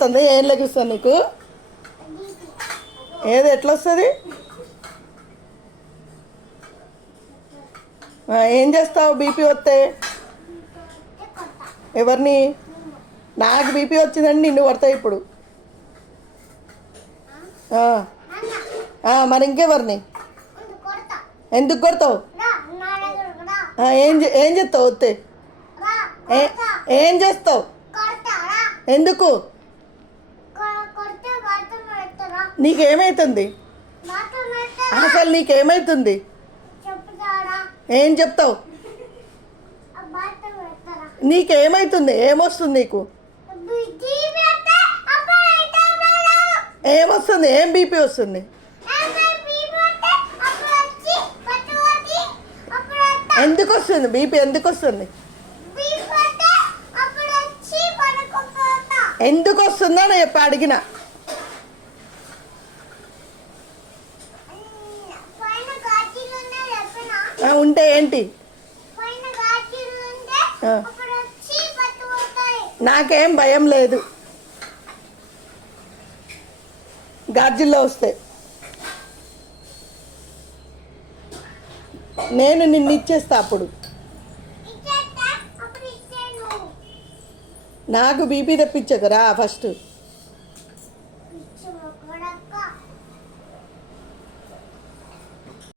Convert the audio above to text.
వస్తుంది ఏం లెగిస్తుంది నీకు ఏది ఎట్లా వస్తుంది ఏం చేస్తావు బీపీ వస్తే ఎవరిని నాకు బీపీ వచ్చిందండి నిన్ను కొడతావు ఇప్పుడు మరి ఇంకెవరిని ఎందుకు కొడతావు ఏం చేస్తావు వస్తే ఏం చేస్తావు ఎందుకు నీకేమైతుంది అసలు నీకేమైతుంది ఏం చెప్తావు నీకేమైతుంది ఏమొస్తుంది నీకు ఏమొస్తుంది ఏం బీపీ వస్తుంది ఎందుకు వస్తుంది బీపీ ఎందుకు వస్తుంది ఎందుకు వస్తుందో నేను చెప్పి అడిగిన ఉంటే ఏంటి నాకేం భయం లేదు గాజుల్లో వస్తే నేను నిన్ను ఇచ్చేస్తా అప్పుడు నాకు బీపీ తెప్పించకరా ఫస్ట్